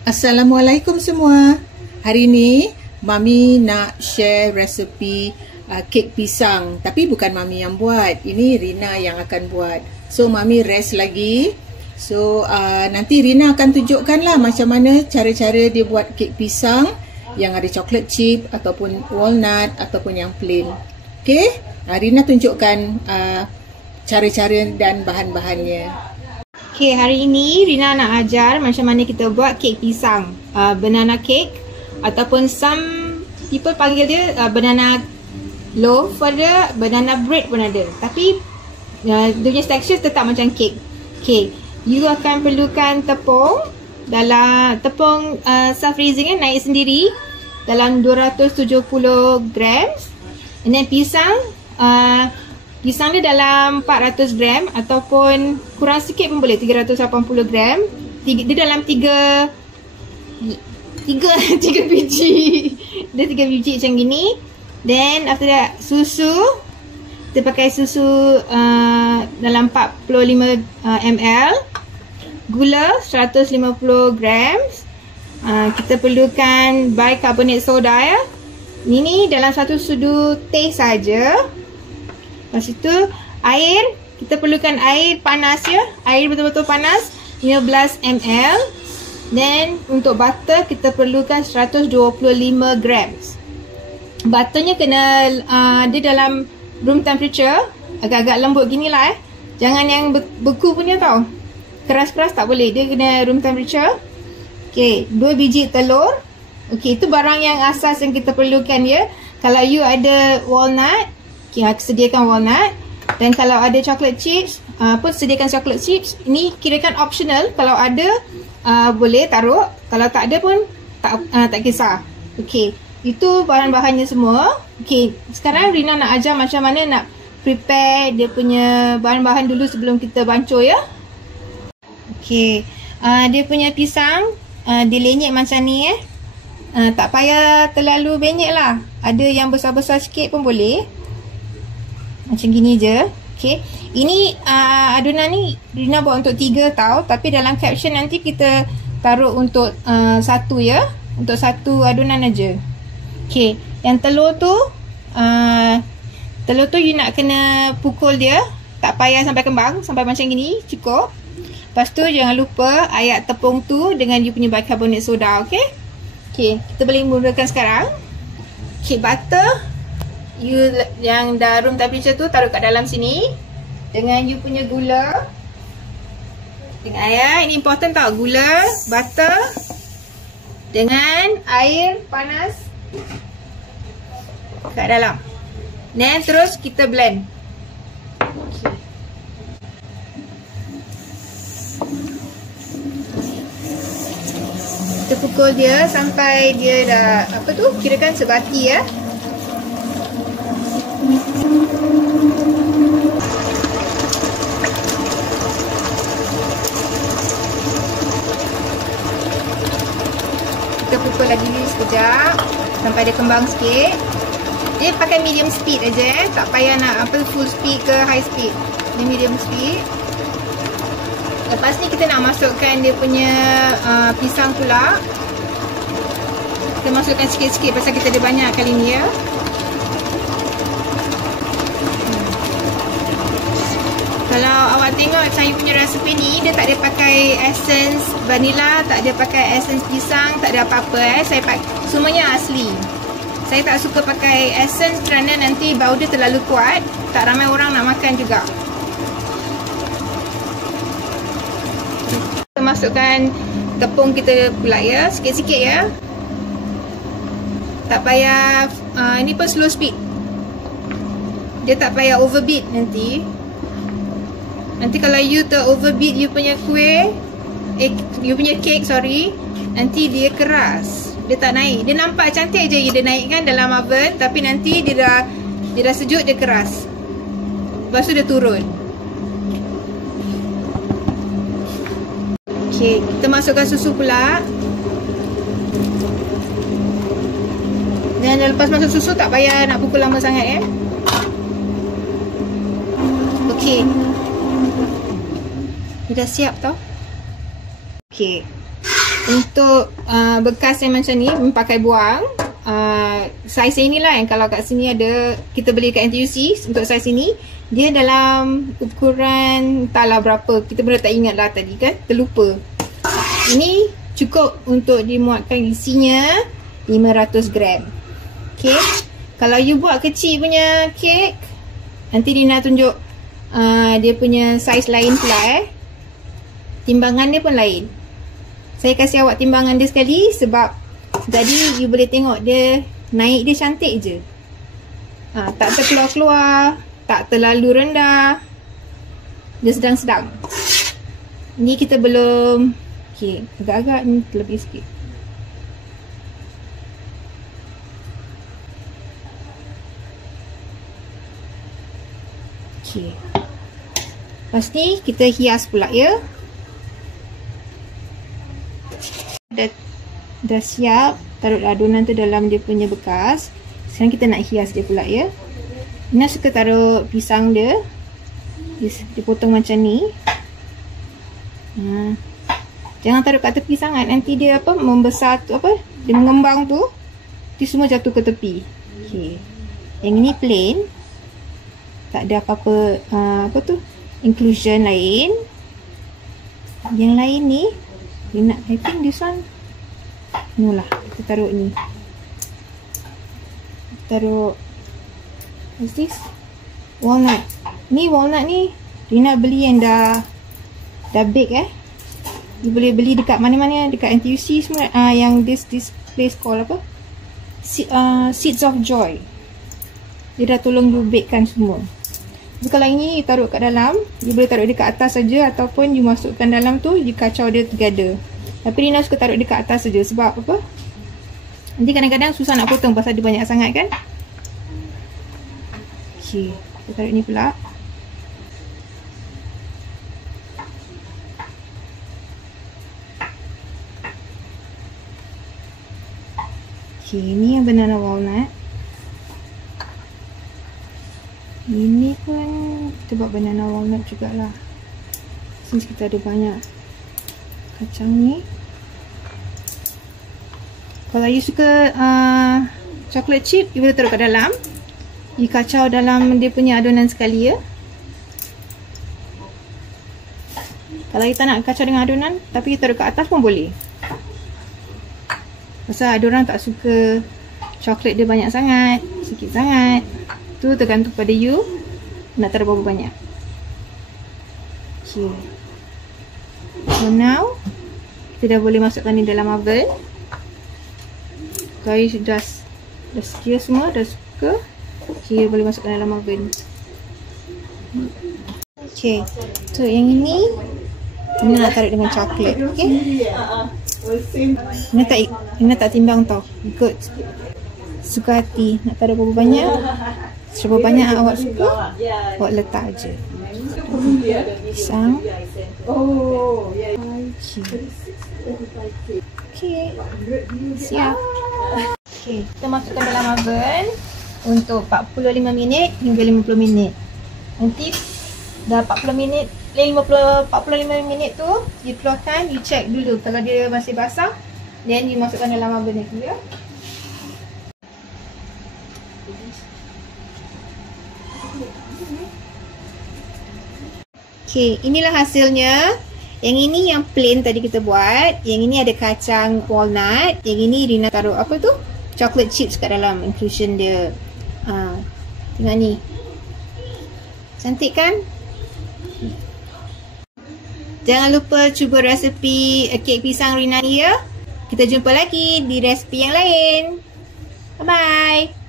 Assalamualaikum semua. Hari ni Mami nak share resepi kek pisang. Tapi bukan Mami yang buat. Ini Rina yang akan buat. So Mami rest lagi. So nanti Rina akan tunjukkan lah macam mana cara-cara dia buat kek pisang yang ada chocolate chip ataupun walnut ataupun yang plain. Okay, Rina tunjukkan cara-cara dan bahan-bahannya. Okay, hari ini Rina nak ajar macam mana kita buat kek pisang, banana cake ataupun some people panggil dia banana loaf, ada banana bread pun ada. Tapi dia punya texture tetap macam kek. Okay, you akan perlukan tepung self raising naik sendiri dalam 270 grams. And then pisang dia dalam 400 gram ataupun kurang sikit pun boleh, 380 gram. Dia dalam 3 biji. Dia 3 biji macam gini. Then after that susu. Kita pakai susu dalam 45 ml. Gula 150 grams. Kita perlukan bicarbonate soda ya. Ini dalam satu sudu teh saja. Lepas itu air, kita perlukan air panas ya. Air betul-betul panas 15 ml. Then untuk butter kita perlukan 125 grams. Butternya kena dia dalam room temperature, agak-agak lembut gini lah Jangan yang beku punya tau. Keras-keras tak boleh, dia kena room temperature. Okay, 2 biji telur. Okay, itu barang yang asas yang kita perlukan ya. Kalau you ada walnut, okay, sediakan walnut. Dan kalau ada chocolate chips pun sediakan chocolate chips. Ini kirakan optional. Kalau ada boleh taruh. Kalau tak ada pun tak kisah. Okay, itu bahan-bahannya semua. Okay, sekarang Rina nak ajar macam mana nak prepare dia punya bahan-bahan dulu sebelum kita bancur ya. Okay, dia punya pisang dilenyek macam ni tak payah terlalu banyak lah. Ada yang besar-besar sikit pun boleh. Macam gini je. Okay, ini adunan ni Rina buat untuk 3 tau. Tapi dalam caption nanti kita taruh untuk 1 ya. Untuk 1 adunan aja. Okay, yang telur tu you nak kena pukul dia. Tak payah sampai kembang, sampai macam gini cukup. Lepas tu jangan lupa ayak tepung tu dengan you punya bicarbonate soda. Okay, okay, kita boleh mulakan sekarang. Okay, butter you yang dah room temperature tu taruh kat dalam sini dengan you punya gula dengan air. Ini important tau, gula, butter dengan air panas kat dalam. Dan terus kita blend. Kita pukul dia sampai dia dah kirakan sebati ya. Kita pukul lagi sekejap sampai dia kembang sikit. Dia pakai medium speed aja tak payah nak full speed ke high speed. Dia medium speed. Lepas ni kita nak masukkan dia punya pisang pula. Kita masukkan sikit-sikit pasal kita ada banyak kali ni ya. Kalau awak tengok saya punya resepi ni, dia tak ada pakai essence vanilla, tak ada pakai essence pisang, tak ada apa-apa Saya pakai semuanya asli. Saya tak suka pakai essence kerana nanti bau dia terlalu kuat. Tak ramai orang nak makan juga. Kita masukkan tepung kita pula ya, sikit-sikit ya. Tak payah, ini pun slow speed. Dia tak payah overbeat nanti. Nanti kalau you overbeat you punya kuih, you punya cake nanti dia keras. Dia tak naik. Dia nampak cantik je dia naikkan dalam oven, tapi nanti dia dah sejuk, dia keras. Lepas tu dia turun. Okay, kita masukkan susu pula. Dan lepas masuk susu tak payah nak pukul lama sangat Okay, dia dah siap tau. Okay, Untuk bekas yang macam ni, pakai buang, saiz ini lah yang kalau kat sini ada, kita beli kat NTUC untuk saiz ini. Dia dalam ukuran entahlah berapa, kita pun tak ingat lah tadi kan, terlupa. Ini cukup untuk dimuatkan isinya 500 gram. Okay, kalau you buat kecil punya kek, nanti Rina tunjuk dia punya saiz lain pula timbangan dia pun lain. Saya kasih awak timbangan dia sekali sebab jadi you boleh tengok dia naik dia cantik je. Tak terkeluar-keluar, tak terlalu rendah. Dia sedang-sedang. Ni kita belum, okay, agak-agak ni lebih sikit. Okay. Lepas ni kita hias pula ya. Dah siap, taruh adunan tu dalam dia punya bekas. Sekarang kita nak hias dia pula ya. Nina suka taruh pisang dia. Dia potong macam ni. Jangan taruh kat tepi sangat, nanti dia membesar tu dia mengembang tu, dia semua jatuh ke tepi. Okay. Yang ini plain. Tak ada apa-apa inclusion lain. Yang lain ni I think this one no lah, kita taruh ni. Taruh, what's this? Walnut. Ni walnut ni Rina beli yang dah bake You boleh beli dekat mana-mana, dekat NTUC semua. Yang this place called apa? Seeds of Joy. Dia dah tolong you bakekan semua. Jadi kalau ini you taruh kat dalam, you boleh taruh dia kat atas saja ataupun you masukkan dalam tu, you kacau dia together. Tapi Rina suka taruh dia kat atas saja sebab apa? Nanti kadang-kadang susah nak potong pasal dia banyak sangat kan? Okay, kita taruh ni pula. Okay, ni yang banana walnut. Ini pun kita buat banana walnut jugalah. Since kita ada banyak kacang ni. Kalau you suka chocolate chip, you boleh taruh kat dalam. You kacau dalam dia punya adunan sekali ya. Kalau you tak nak kacau dengan adunan, tapi you taruh kat atas pun boleh. Pasal ada orang tak suka coklat dia banyak sangat, sikit sangat. Tu tergantung pada you nak taruh berapa banyak. Okay. So now kita dah boleh masukkan ni dalam oven. Kalau you dah sedia semua, dah suka, okay, boleh masukkan dalam oven. Okay, so yang ini nak taruh dengan coklat. Okay, Ina tak timbang tau, ikut suka hati. Nak taruh berapa banyak, seberapa banyak awak suka, awak letak aje. Pisang. Okay, siap. Okay, kita masukkan dalam oven untuk 45 minit hingga 50 minit. Nanti dah 45 minit tu, you keluarkan, you check dulu kalau dia masih basah, then you masukkan dalam oven itu ya. Okay, inilah hasilnya. Yang ini yang plain tadi kita buat. Yang ini ada kacang walnut. Yang ini Rina taruh apa tu? Chocolate chips kat dalam, inclusion dia. Tengok ni. Cantik kan? Jangan lupa cuba resepi kek pisang Rina ni ya. Kita jumpa lagi di resepi yang lain. Bye-bye.